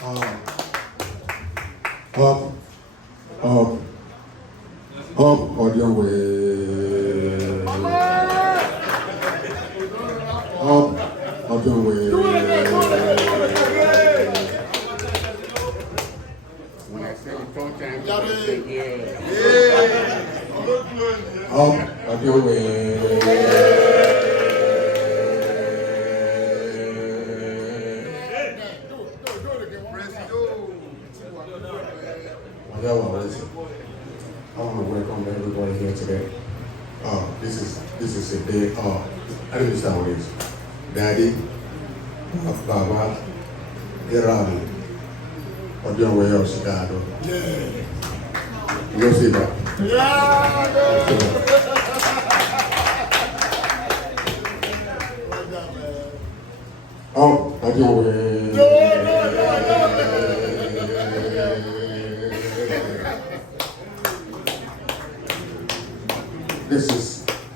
Up, up, up, Odionwere. Up, Odionwere. When I say it 4 times, you say yeah. Up, Odionwere. I want to welcome everybody here today. This is a day. I didn't start with this. Daddy, Baba, Irani, Odionwere of Chicago. You see that? Oh, Odionwere.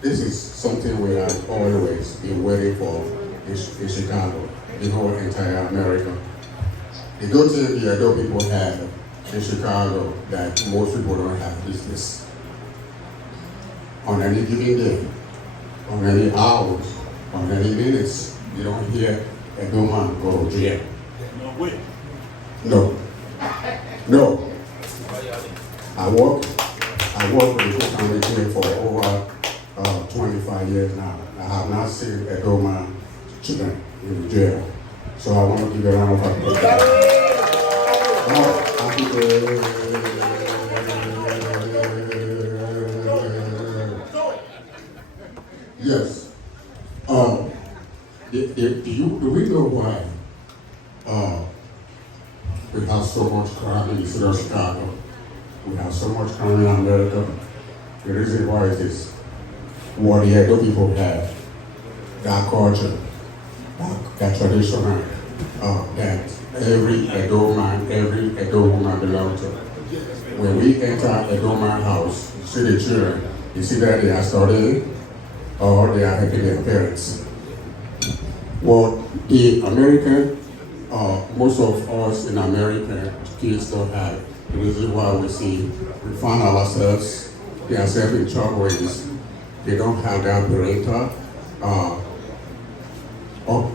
This is something we have always been waiting for in Chicago, the whole entire America. The good thing the Edo people have in Chicago that most people don't have is this. On any given day, on any hours, on any minutes, you don't hear a Edo man go to jail. No way. No. No. I work with the county jail for over 25 years now. I have not seen a Doma children in jail. So I want to give a round of applause. Yes. Do we know why we have so much crime in the city of Chicago? We have so much crime in America. The reason why is this. What the Edo people have, that culture, that traditional, that every Edo man, every Edo woman belongs to. When we enter Edo man's house, you see the children, you see that they are studying or they are helping their parents. Well, the American, most of us in America, kids don't have. The reason why we find ourselves, they are in trouble is they don't have that parental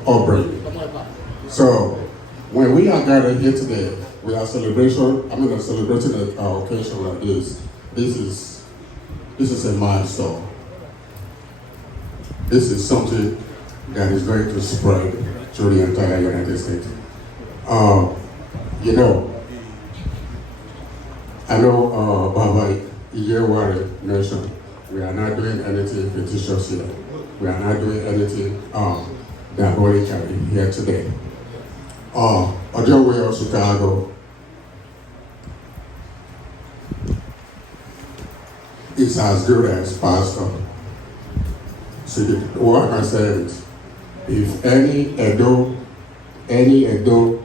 upbringing. So when we are gathered here today, we are celebrating an occasion like this. This is a milestone. This is something that is going to spread through the entire United States. I know Baba Odionwere mentioned we are not doing anything fictitious here. We are not doing anything diabolical here today. Odionwere of Chicago is as good as pastor. So what I said is, if any Edo indigent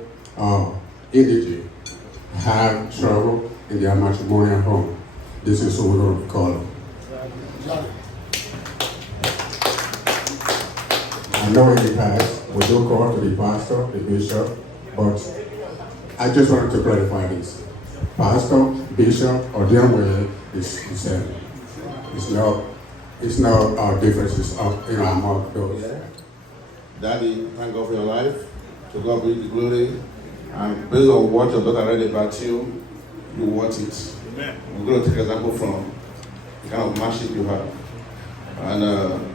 have trouble in their matrimonial home, this is what we're going to call them. I know in the past, we do call to the pastor, the bishop, but I just wanted to clarify this. Pastor, bishop, Odionwere is the same. It's no differences among those. Daddy, thank God for your life. To God be the glory. And based on what your daughter read about you, you want it. Amen. I'm going to take an example from the kind of mateship you have. And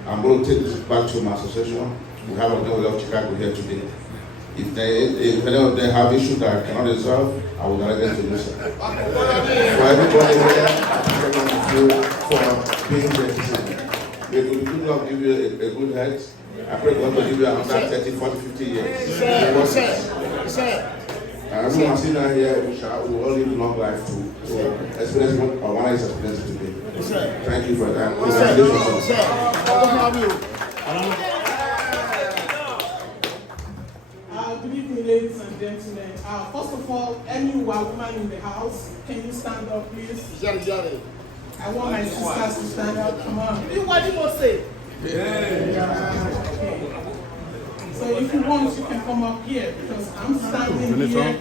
I'm going to take this back to my association. We have Odionwere of Chicago here today. If any of them have issues that I cannot resolve, I will direct them to you, sir. For everybody here, I'm thank you for being here today. May the good Lord give you a good health. I pray God will give you another 30, 40, 50 years. And everyone sitting down here, we will all live long life to experience what one is experiencing today. Thank you for that. Congratulations. Good evening, ladies and gentlemen. First of all, any woman in the house, can you stand up, please? I want my sisters to stand up. Come on. What do you say? Okay. So if you want, you can come up here because I'm standing here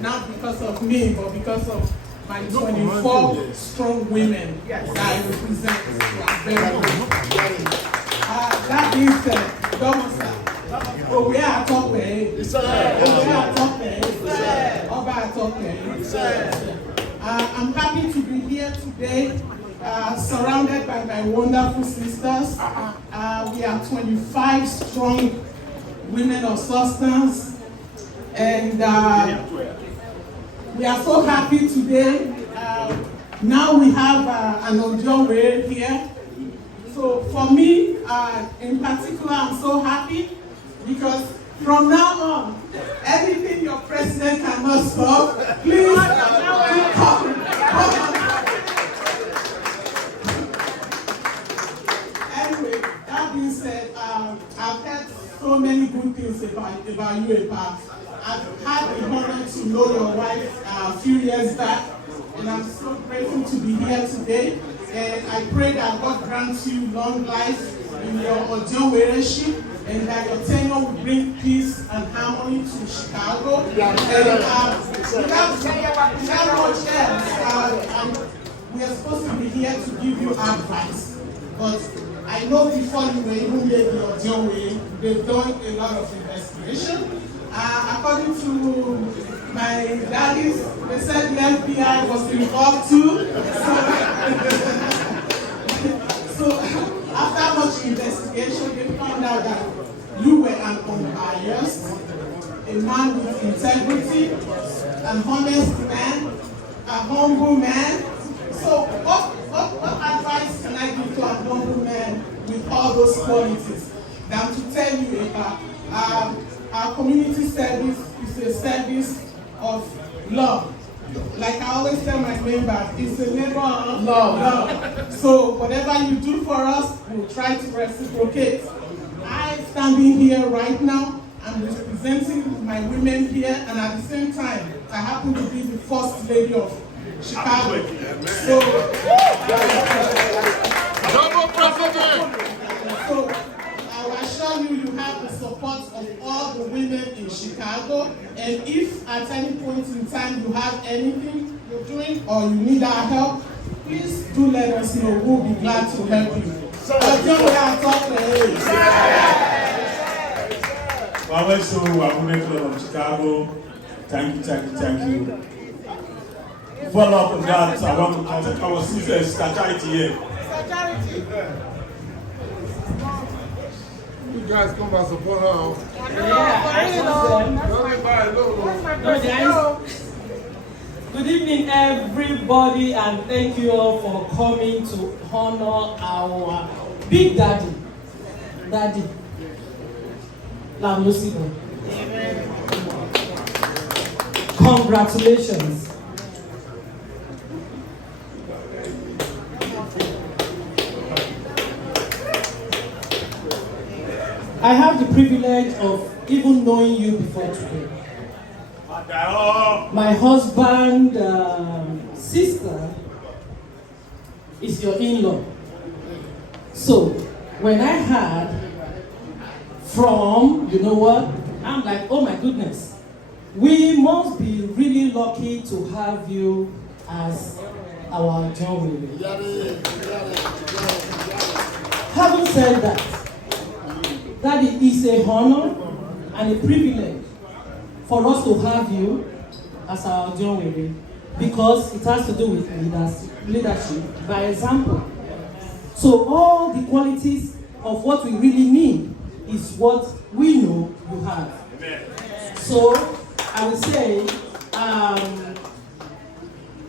not because of me, but because of my 24 strong women that I represent. So I'm very good. That being said, Governor, we are talking. I'm happy to be here today, surrounded by my wonderful sisters. We are 25 strong women of substance, and we are so happy today. Now we have an Odionwere here. So for me, in particular, I'm so happy because from now on, anything your president cannot solve, please come. Anyway, that being said, I've heard so many good things about you, Epa. I've had the honor to know your wife a few years back, and I'm so grateful to be here today. And I pray that God grants you long life in your Odionwere-ship, and that your tenure will bring peace and harmony to Chicago. And without much else, we are supposed to be here to give you advice. But I know before you were even made the Odionwere, they've done a lot of investigation. According to my daddies, they said the FBI was involved too. So after much investigation, they found out that you were an unbiased, a man with integrity, an honest man, a humble man. So what advice can I give to a humble man with all those qualities than to tell you about our community service is a service of love. Like I always tell my members, it's a labor of love. So whatever you do for us, we'll try to reciprocate. I'm standing here right now, I'm representing my women here, and at the same time, I happen to be the first lady of Chicago. So, I will assure you, you have the support of all the women in Chicago, and if at any point in time you have anything you're doing or you need our help, please do let us know. We'll be glad to help you. Well, so Women Club of Chicago, thank you. Follow up on that, I want to contact our sisters, Charity here. You guys come and support her. Good evening, everybody, and thank you all for coming to honor our big daddy, Lamusibo. Congratulations. I have the privilege of even knowing you before today. My husband's sister is your in-law. So when I heard from, you know what, I'm like, oh my goodness, we must be really lucky to have you as our Odionwere. Having said that, that it is a honor and a privilege for us to have you as our Odionwere, because it has to do with leadership by example. So all the qualities of what we really need is what we know you have. So I would say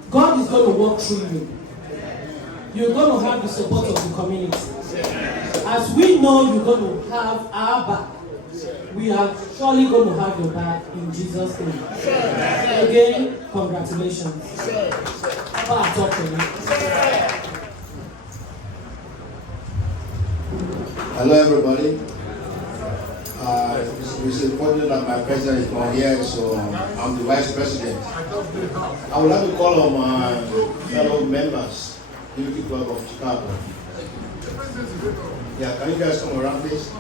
God is going to work through you. You're going to have the support of the community. As we know you're going to have our back, we are surely going to have your back in Jesus' name. Again, congratulations. Hello, everybody. It's important that my president is not here, so I'm the vice president. I would like to call on my fellow members, Unity Club of Chicago. Yeah, can you guys come around, please?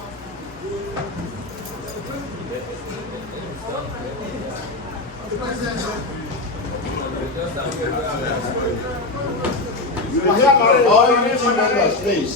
All unity members, please.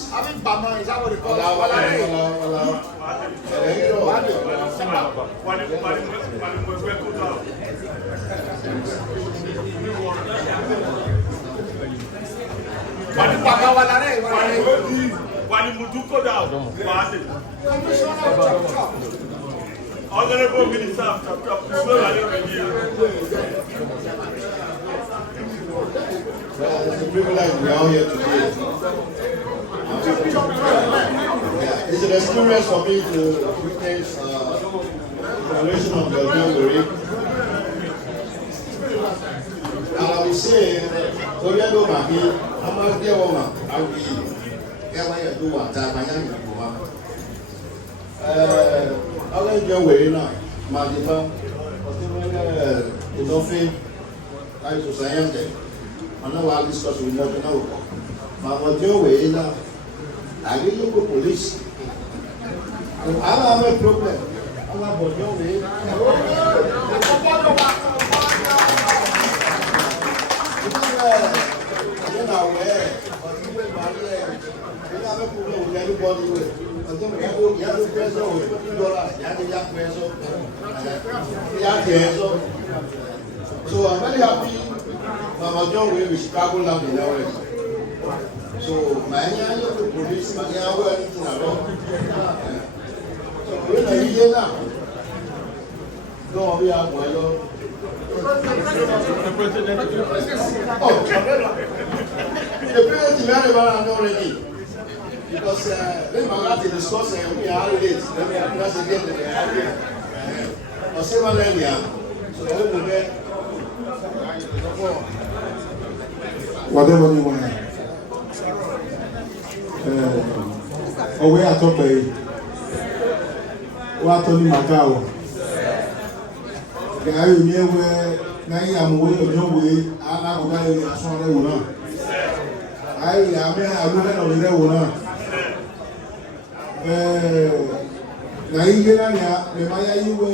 Honorable Minister, It's a privilege we are all here today. It's an experience for me to witness the celebration of the Odionwere. And I will say, Odionwere Mami, I'm not there woman. I will be here when you do what time I am. Odionwere now, Madiba, Odionwere, I was saying that. I know I'll discuss with you now. But Odionwere now, I need local police. I don't have a problem. I have Odionwere. You're not aware, but you will not hear. You have a problem with everybody. You have a pressure with $50. You have a pressure. You have pressure. So I'm very happy. Odionwere with Chicagoland in our so my young police, my young anything at all. So when I hear now, don't be out my lord. The president very well and already. Because when my got to discuss we are late, then we are press again the idea. Or several earlier. So they will be whatever you want. Ọwẹ́ àtọ́pẹ̀ yìí, wọ́n àtọ́ ní Macau. Gàárì òní ẹwẹ́ náà àmúwé Odionwere alákọ̀ọ́ká yìí asún ọ̀rẹ́wò náà. Ayé àmì àlúlẹ̀ ọ̀rẹ́wò náà. Nà yíyé náà ni àmẹ́máyá yíwẹ́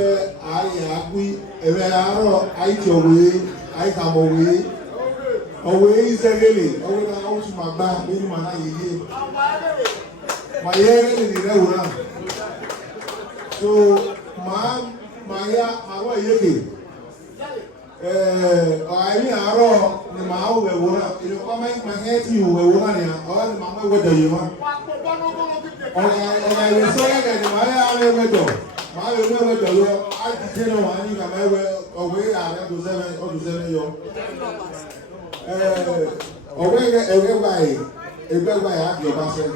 ayé àgbí ẹ̀rẹ́ àárọ̀ àìtìọ̀wé àìkàmọ̀wé. Ọ̀wé ìsẹ́gẹ̀lẹ̀ ọ̀wé náà ó tún máa gbá nínú màá yìí. Màá yẹ ẹ̀rẹ́ lè rẹ̀ wò náà. So màá yá àwọn ìyẹ́kẹ̀. Ọ̀hàní àárọ̀ ni màá wẹ̀ wò náà. Ìrọ̀kọ́ máa yẹ tí ìwẹ̀ wò náà ni ọ̀hà ni màá wẹ̀dọ̀ yìí wá. Ọ̀gá ìwé sọ́yẹ̀kẹ̀ ni màá yẹ àwọn ẹ̀wẹ̀dọ̀. Màá yẹ ẹ̀wẹ̀dọ̀ lọ. Á ti tẹ́ náà wà ní kàmá ẹ̀wẹ̀ ọ̀wé ààrẹ ọdún sẹ́fẹ̀ yọ. Ọ̀wé ẹgbẹ́ báyìí á di ọba sẹ́.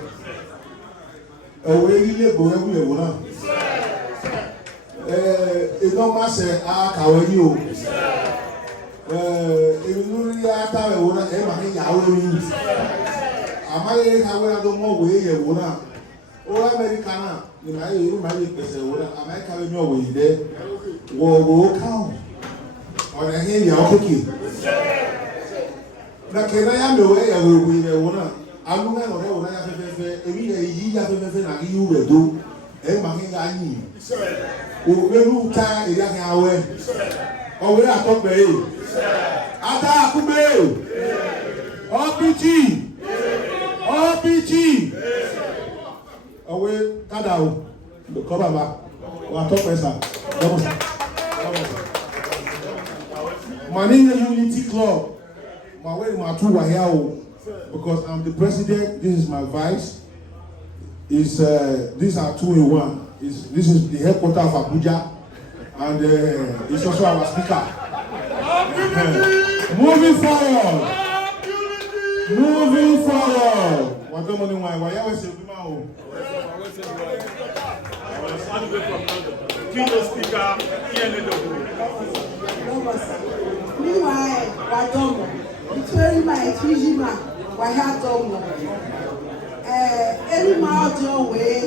Ọ̀wé ilé ìbò ẹ̀wù ẹ̀wò náà. Iná máa ṣe àkàwé ní o. Èmi lórí àtàwé ẹ̀wò náà ẹ̀ máa ní ìyàwó yìí. Àmáyé kàwé náà tó mọ̀ òwe ẹ̀wò náà. Ó Amẹ́ríkà náà ni màá yẹ irú màá yẹ pèsè ẹ̀wò náà. Àmáyé kàwé ní ọ̀wé yìí dẹ́. Wọ̀ọ̀wọ̀ káwọn. Ọ̀nà ẹ̀hìn ìyàwó kéèké. Na kena ya mewe ya wewe ile wona aluga ore wona ya fefefe ebi ya yi ya fefefe na ki yu do e ma ki ga yin o melu ta e ya kan awe o we atogbe e ata akube OPG owe kada o ko baba wa togbe sa Mani Unity Club. Because I'm the president, this is my vice. These are 2 in 1. This is the headquarters of Abuja, and it's also our speaker. Moving forward. What the money why you always say Between my Twijima, Wahadomo, any Odionwere,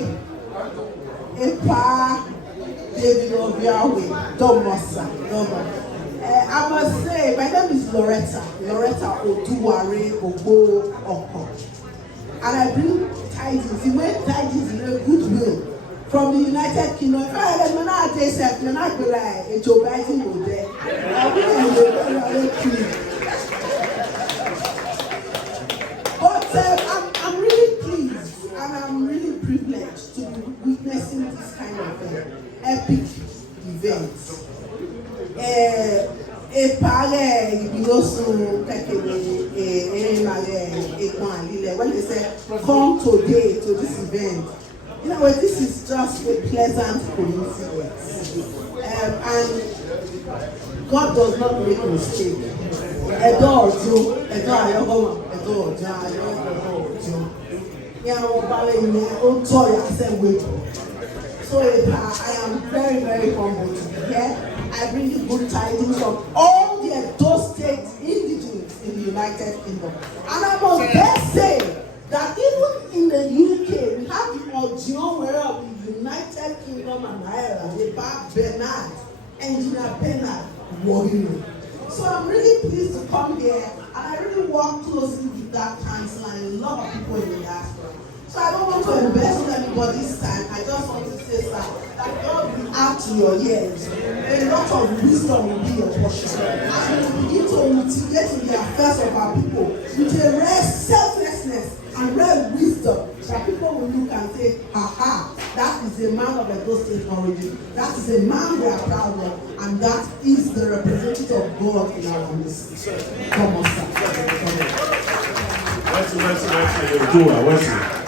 a pa, David Obiawe, Domosa, Domo. I must say, my name is Loretta Odionwere Ogbo Oko. And I bring tidings, he went tidings in a goodwill from the United Kingdom. If I had a man, they said, "Man, I be like a Joe Biden go there." But I'm really pleased and I'm really privileged to be witnessing this kind of epic event. When they say come today to this event, you know what, this is just a pleasant coincidence. And God does not make mistakes. So I am very, very humbled to be here. I bring you good tidings from all the Edo State indigenes in the United Kingdom. And I must dare say that even in the UK, we have the Odionwere of the United Kingdom and Ireland, the Bernard, Engineer Bernard, Warrior. So I'm really pleased to come here, and I really work closely with that council and a lot of people in the diaspora. So I don't want to embezzle anybody's time. I just want to say, sir, that God will add to your years. A lot of wisdom will be your portion. As we begin to mitigate in the affairs of our people with a rare selflessness and rare wisdom, that people will look and say, "Aha, that is a man of Edo State origin. That is a man we are proud of, and that is the representative of God in our midst." Come on, sir. What's